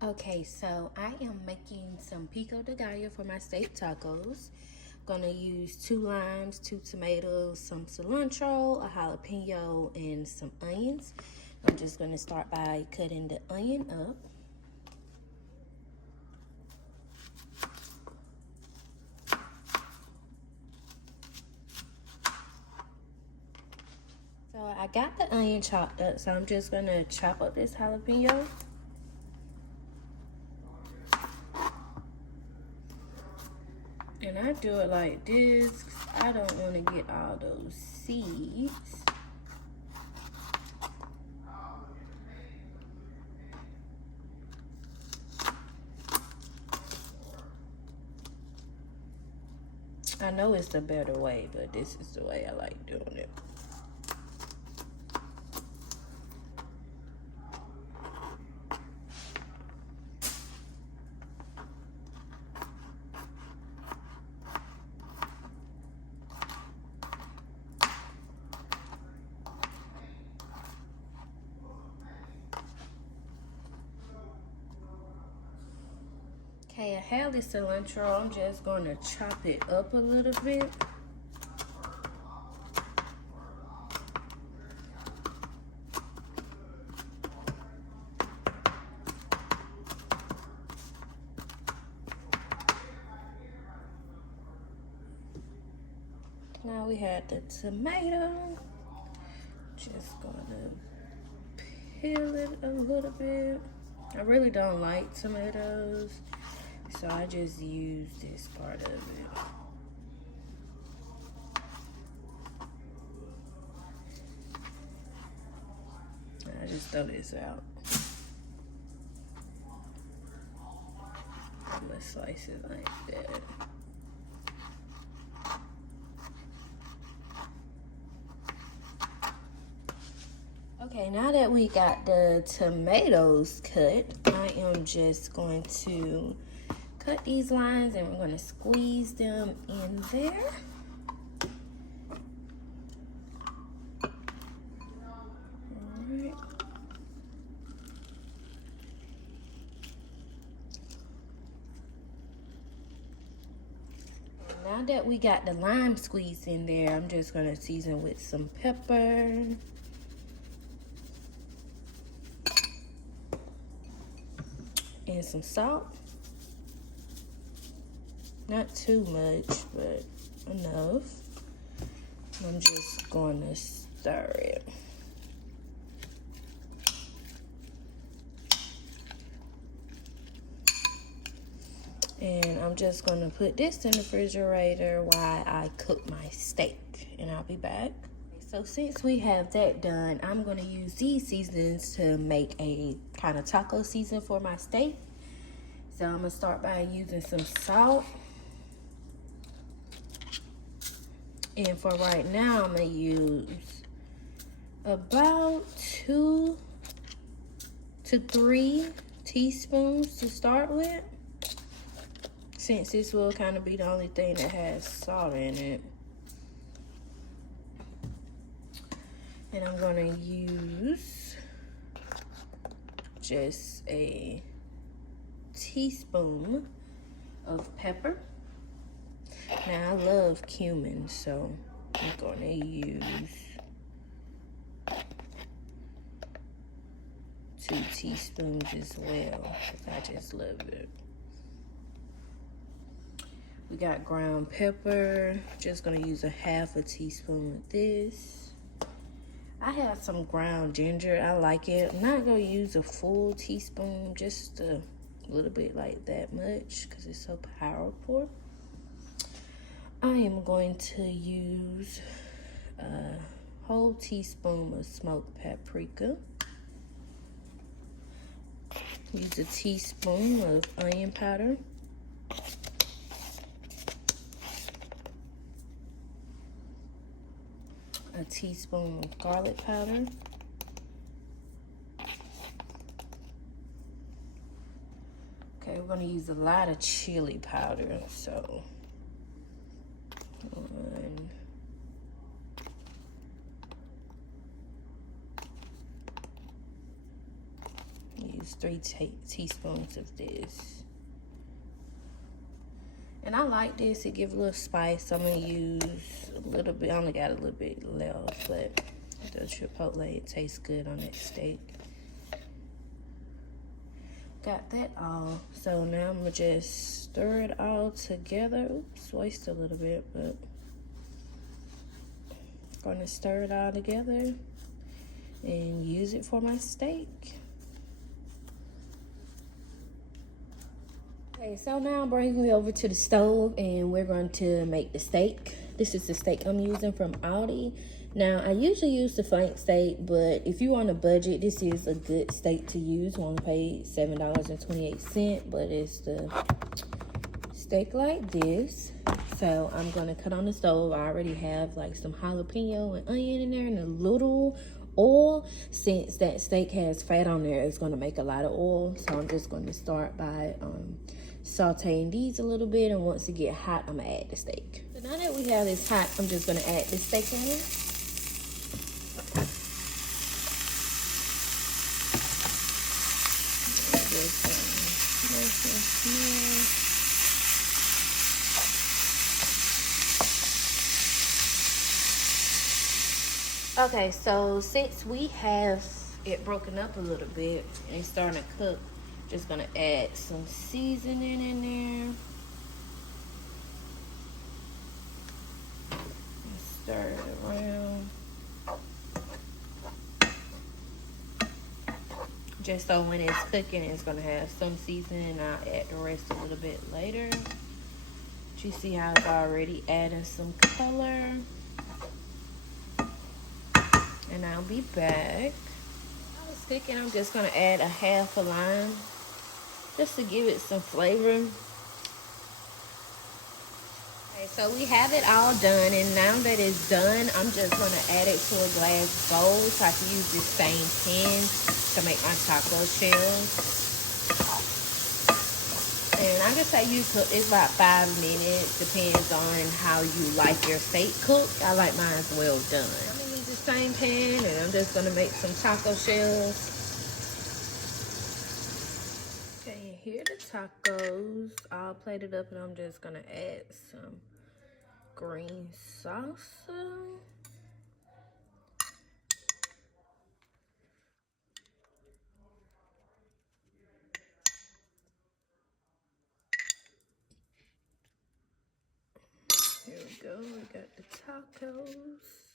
Okay, so I am making some pico de gallo for my steak tacos. Gonna use 2 limes, 2 tomatoes, some cilantro, a jalapeno, and some onions. I'm just gonna start by cutting the onion up. So I got the onion chopped up, so I'm just gonna chop up this jalapeno. And I do it like this 'cause I don't want to get all those seeds. I know it's the better way, but this is the way I like doing it. Okay, I have the cilantro. I'm just going to chop it up a little bit. Now we have the tomato. Just gonna peel it a little bit. I really don't like tomatoes, so I just use this part of it. I just throw this out. I'm gonna slice it like that. Okay, now that we got the tomatoes cut, I am just going to cut these lines and we're going to squeeze them in there. Alright. Now that we got the lime squeezed in there, I'm just going to season with some pepper. And some salt. Not too much, but enough. I'm just going to stir it. And I'm just going to put this in the refrigerator while I cook my steak. And I'll be back. So since we have that done, I'm going to use these seasonings to make a kind of taco season for my steak. So I'm going to start by using some salt. And for right now, I'm going to use about 2 to 3 teaspoons to start with, since this will kind of be the only thing that has salt in it. And I'm going to use just a teaspoon of pepper. Now, I love cumin, so I'm going to use 2 teaspoons as well, because I just love it. We got ground pepper. Just going to use a half a teaspoon of this. I have some ground ginger. I like it. I'm not going to use a full teaspoon, just a little bit like that much, because it's so powerful. I am going to use a whole teaspoon of smoked paprika. Use a teaspoon of onion powder. A teaspoon of garlic powder. Okay, we're going to use a lot of chili powder, so 1, use It's 3 teaspoons of this. And I like this. It gives a little spice. I'm going to use a little bit. I only got a little bit left, but the chipotle, it tastes good on that steak. Got that all. So now I'm going to just stir it all together. Oops, waste a little bit, but I'm going to stir it all together and use it for my steak. Okay, so now I'm bringing it over to the stove and we're going to make the steak. This is the steak I'm using from Aldi. Now, I usually use the flank steak, but if you're on a budget, this is a good steak to use. I only paid $7.28, but it's the steak like this. So I'm going to cut on the stove. I already have like some jalapeno and onion in there and a little oil. Since that steak has fat on there, it's going to make a lot of oil. So I'm just going to start by sauteing these a little bit, and once it get hot, I'm gonna add the steak. So now that we have this hot, I'm just gonna add the steak in. Okay, so since we have it broken up a little bit and it's starting to cook, just gonna add some seasoning in there. And stir it around. Just so when it's cooking, it's gonna have some seasoning. I'll add the rest a little bit later. But you see how it's already adding some color. And I'll be back. While it's cooking, I'm just gonna add a half a lime, just to give it some flavor. Okay, so we have it all done, and now that it's done, I'm just gonna add it to a glass bowl so I can use this same pan to make my taco shells. And I just say you cook, it's about 5 minutes, depends on how you like your steak cooked. I like mine well done. I'm gonna use the same pan, and I'm just gonna make some taco shells. Okay, here are the tacos all plated up, and I'm just gonna add some green salsa. Here we go, we got the tacos.